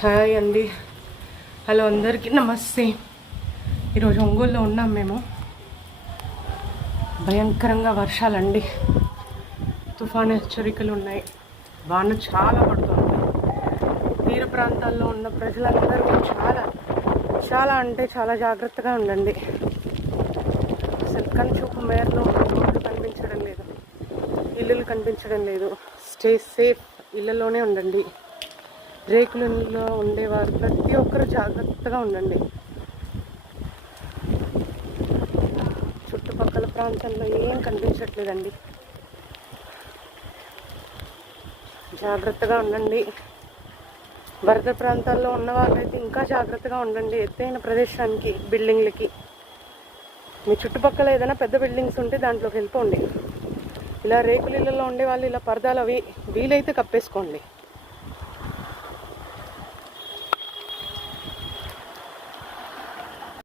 Hi అండి, hello అందరికీ నమస్తే. ఈరోజు ఒంగోలులో ఉన్నాం మేము. భయంకరంగా వర్షాలండి, తుఫాను హెచ్చరికలు ఉన్నాయి. వాన చాలా పడుతుంది. తీర ప్రాంతాల్లో ఉన్న ప్రజలందరూ చాలా అంటే చాలా జాగ్రత్తగా ఉండండి. అసలు కనుచూపు మేరలో రోడ్లు కనిపించడం లేదు, ఇల్లులు కనిపించడం లేదు. స్టే సేఫ్, ఇళ్ళలోనే ఉండండి. రేకులలో ఉండేవారు ప్రతి ఒక్కరూ జాగ్రత్తగా ఉండండి. చుట్టుపక్కల ప్రాంతాల్లో ఏం కనిపించట్లేదండి, జాగ్రత్తగా ఉండండి. వరద ప్రాంతాల్లో ఉన్న వాళ్ళైతే ఇంకా జాగ్రత్తగా ఉండండి. ఎత్తైన ప్రదేశానికి, బిల్డింగ్లకి, మీ చుట్టుపక్కల ఏదైనా పెద్ద బిల్డింగ్స్ ఉంటే దాంట్లోకి వెళ్ళిపోండి. ఇలా రేకుల ఇళ్ళల్లో ఉండే వాళ్ళు ఇలా పరదాలు అవి వీలైతే కప్పేసుకోండి.